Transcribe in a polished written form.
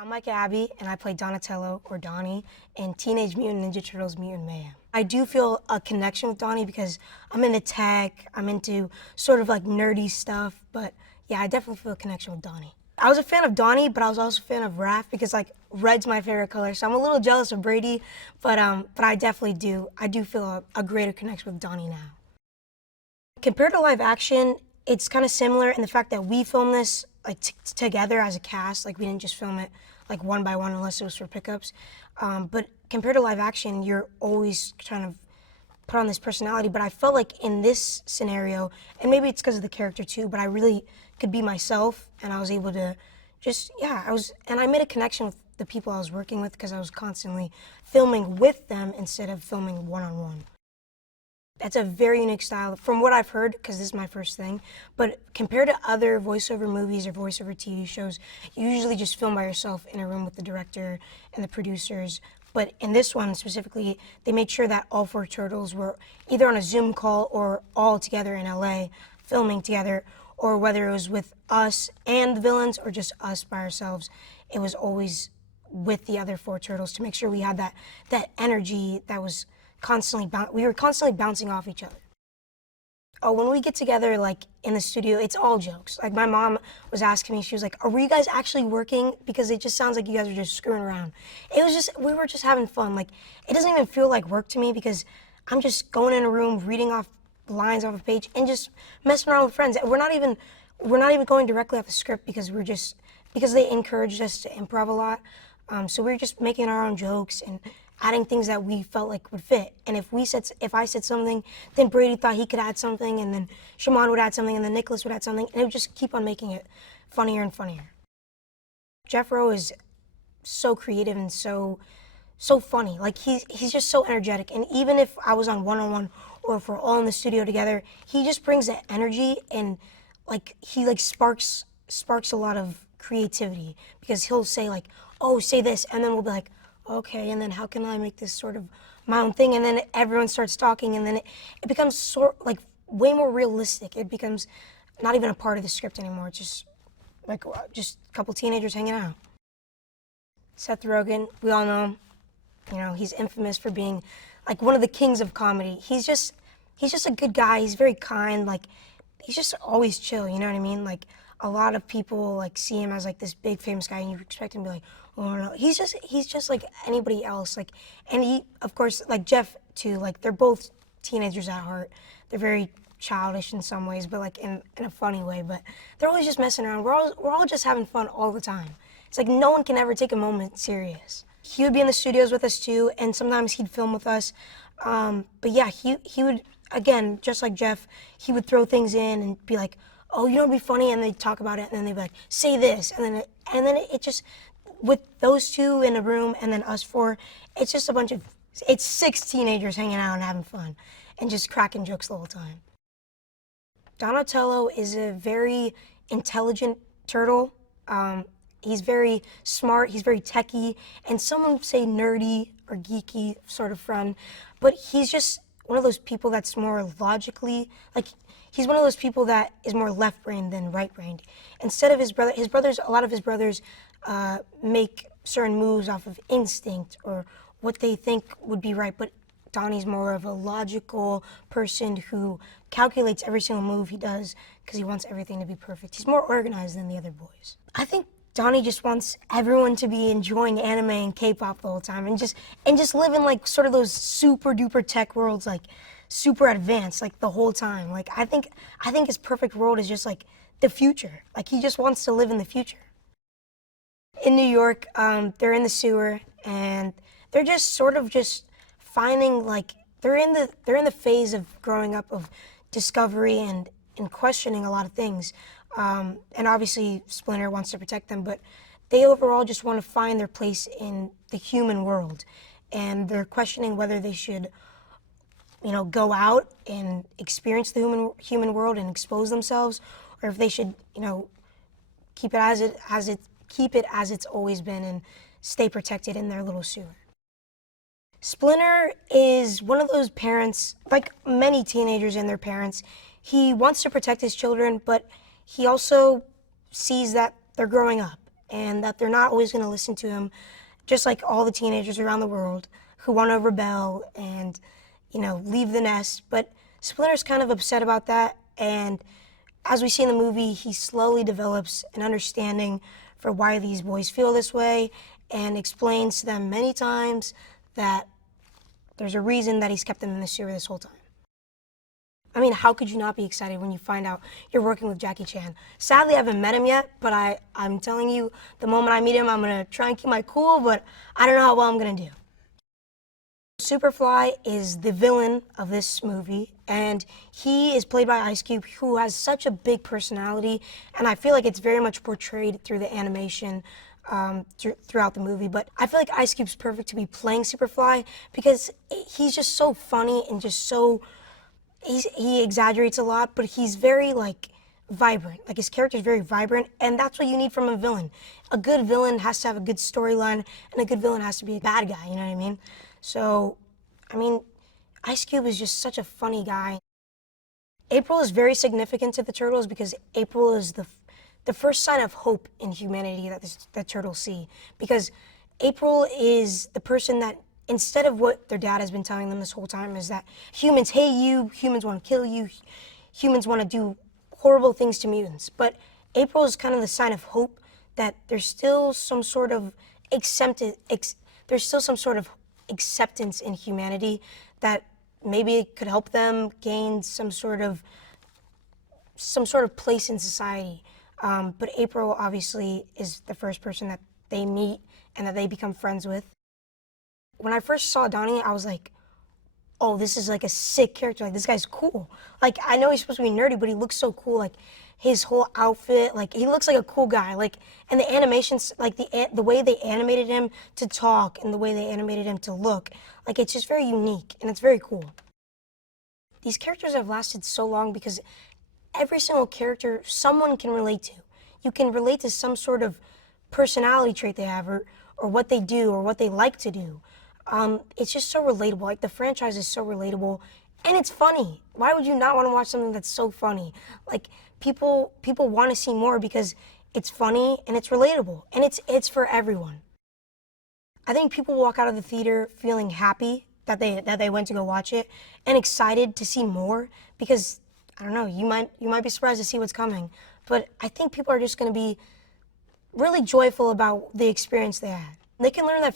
I'm Micah Abbey, and I play Donatello, or Donnie, in Teenage Mutant Ninja Turtles Mutant Mayhem. I do feel a connection with Donnie because I'm into tech, I'm into sort of like nerdy stuff, but yeah, I definitely feel a connection with Donnie. I was a fan of Donnie, but I was also a fan of Raph because like red's my favorite color, so I'm a little jealous of Brady, but I definitely do. I do feel a greater connection with Donnie now. Compared to live action, it's kind of similar in the fact that we filmed this like together as a cast. Like we didn't just film it like one by one unless it was for pickups. But compared to live action, you're always trying to put on this personality. But I felt like in this scenario, and maybe it's because of the character too, but I really could be myself, and I was able to just, yeah, and I made a connection with the people I was working with because I was constantly filming with them instead of filming one-on-one. That's a very unique style, from what I've heard, because this is my first thing, but compared to other voiceover movies or voiceover TV shows, you usually just film by yourself in a room with the director and the producers. But in this one specifically, they made sure that all four turtles were either on a Zoom call or all together in LA, filming together, or whether it was with us and the villains or just us by ourselves, it was always with the other four turtles to make sure we had that energy that was we were constantly bouncing off each other. Oh, when we get together, like in the studio, it's all jokes. Like my mom was asking me, she was like, "Are you guys actually working? Because it just sounds like you guys are just screwing around." It was just, we were just having fun. Like it doesn't even feel like work to me because I'm just going in a room, reading off lines off a page and just messing around with friends. We're not even going directly off the script because because they encouraged us to improv a lot. So we were just making our own jokes and adding things that we felt like would fit. And if I said something, then Brady thought he could add something, and then Shamon would add something, and then Nicolas would add something, and it would just keep on making it funnier and funnier. Rowe is so creative and so funny. Like he's just so energetic. And even if I was on one-on-one or if we're all in the studio together, he just brings that energy, and like he like sparks a lot of creativity because he'll say like, "Oh, say this," and then we'll be like, "Okay, and then how can I make this sort of my own thing?" And then everyone starts talking, and then it becomes like way more realistic. It becomes not even a part of the script anymore. It's just like just a couple teenagers hanging out. Seth Rogen, we all know him. You know, he's infamous for being like one of the kings of comedy. He's just a good guy. He's very kind. Like he's just always chill. You know what I mean? Like a lot of people like see him as like this big famous guy, and you expect him to be like, "Oh no." He's just like anybody else. Like, and he, of course, like Jeff too. Like they're both teenagers at heart. They're very childish in some ways, but like in a funny way. But they're always just messing around. We're all just having fun all the time. It's like no one can ever take a moment serious. He would be in the studios with us too, and sometimes he'd film with us. But yeah, he would, again, just like Jeff, he would throw things in and be like, "Oh, you know what'd be funny?" And they'd talk about it, and then they'd be like, "Say this," and then it just, with those two in a room and then us four, it's just it's 6 teenagers hanging out and having fun and just cracking jokes the whole time. Donatello is a very intelligent turtle. He's very smart, he's very techy, and some would say nerdy or geeky sort of fun, but he's just one of those people that's more logically, like he's one of those people that is more left-brained than right-brained. Instead of a lot of his brothers make certain moves off of instinct or what they think would be right, but Donnie's more of a logical person who calculates every single move he does because he wants everything to be perfect. He's more organized than the other boys. I think Donnie just wants everyone to be enjoying anime and K-pop the whole time and just live in like sort of those super duper tech worlds, like super advanced like the whole time. Like I think his perfect world is just like the future. Like he just wants to live in the future. In New York, they're in the sewer and they're just sort of just finding like they're in the phase of growing up, of discovery and questioning a lot of things. And obviously Splinter wants to protect them, but they overall just want to find their place in the human world. And they're questioning whether they should, you know, go out and experience the human world and expose themselves, or if they should, you know, keep it as it's always been and stay protected in their little sewer. Splinter is one of those parents, like many teenagers and their parents. He wants to protect his children, but he also sees that they're growing up and that they're not always going to listen to him, just like all the teenagers around the world who want to rebel and, you know, leave the nest. But Splinter's kind of upset about that, and as we see in the movie, he slowly develops an understanding for why these boys feel this way and explains to them many times that there's a reason that he's kept them in the sewer this whole time. I mean, how could you not be excited when you find out you're working with Jackie Chan? Sadly, I haven't met him yet, but I'm telling you, the moment I meet him, I'm going to try and keep my cool, but I don't know how well I'm going to do. Superfly is the villain of this movie, and he is played by Ice Cube, who has such a big personality, and I feel like it's very much portrayed through the animation throughout the movie. But I feel like Ice Cube's perfect to be playing Superfly because he's just so funny and just so, he exaggerates a lot, but he's very like vibrant. Like his character is very vibrant, and that's what you need from a villain. A good villain has to have a good storyline, and a good villain has to be a bad guy, you know what I mean? So, I mean, Ice Cube is just such a funny guy. April is very significant to the Turtles because April is the first sign of hope in humanity that the Turtles see. Because April is the person that, instead of what their dad has been telling them this whole time, is that humans hate you, humans want to kill you, humans want to do horrible things to mutants. But April is kind of the sign of hope that there's still some sort of acceptance in humanity that maybe it could help them gain some sort of place in society. But April obviously is the first person that they meet and that they become friends with. When I first saw Donnie, I was like, oh, this is like a sick character. Like, this guy's cool. Like, I know he's supposed to be nerdy, but he looks so cool. Like, his whole outfit, like, he looks like a cool guy. Like, and the animations, like, the way they animated him to talk and the way they animated him to look, like, it's just very unique and it's very cool. These characters have lasted so long because every single character someone can relate to. You can relate to some sort of personality trait they have or what they do or what they like to do. It's just so relatable. Like, the franchise is so relatable and it's funny. Why would you not want to watch something that's so funny? Like, people want to see more because it's funny and it's relatable and it's for everyone. I think people walk out of the theater feeling happy that they went to go watch it and excited to see more because, I don't know, you might be surprised to see what's coming, but I think people are just going to be really joyful about the experience they had. They can learn that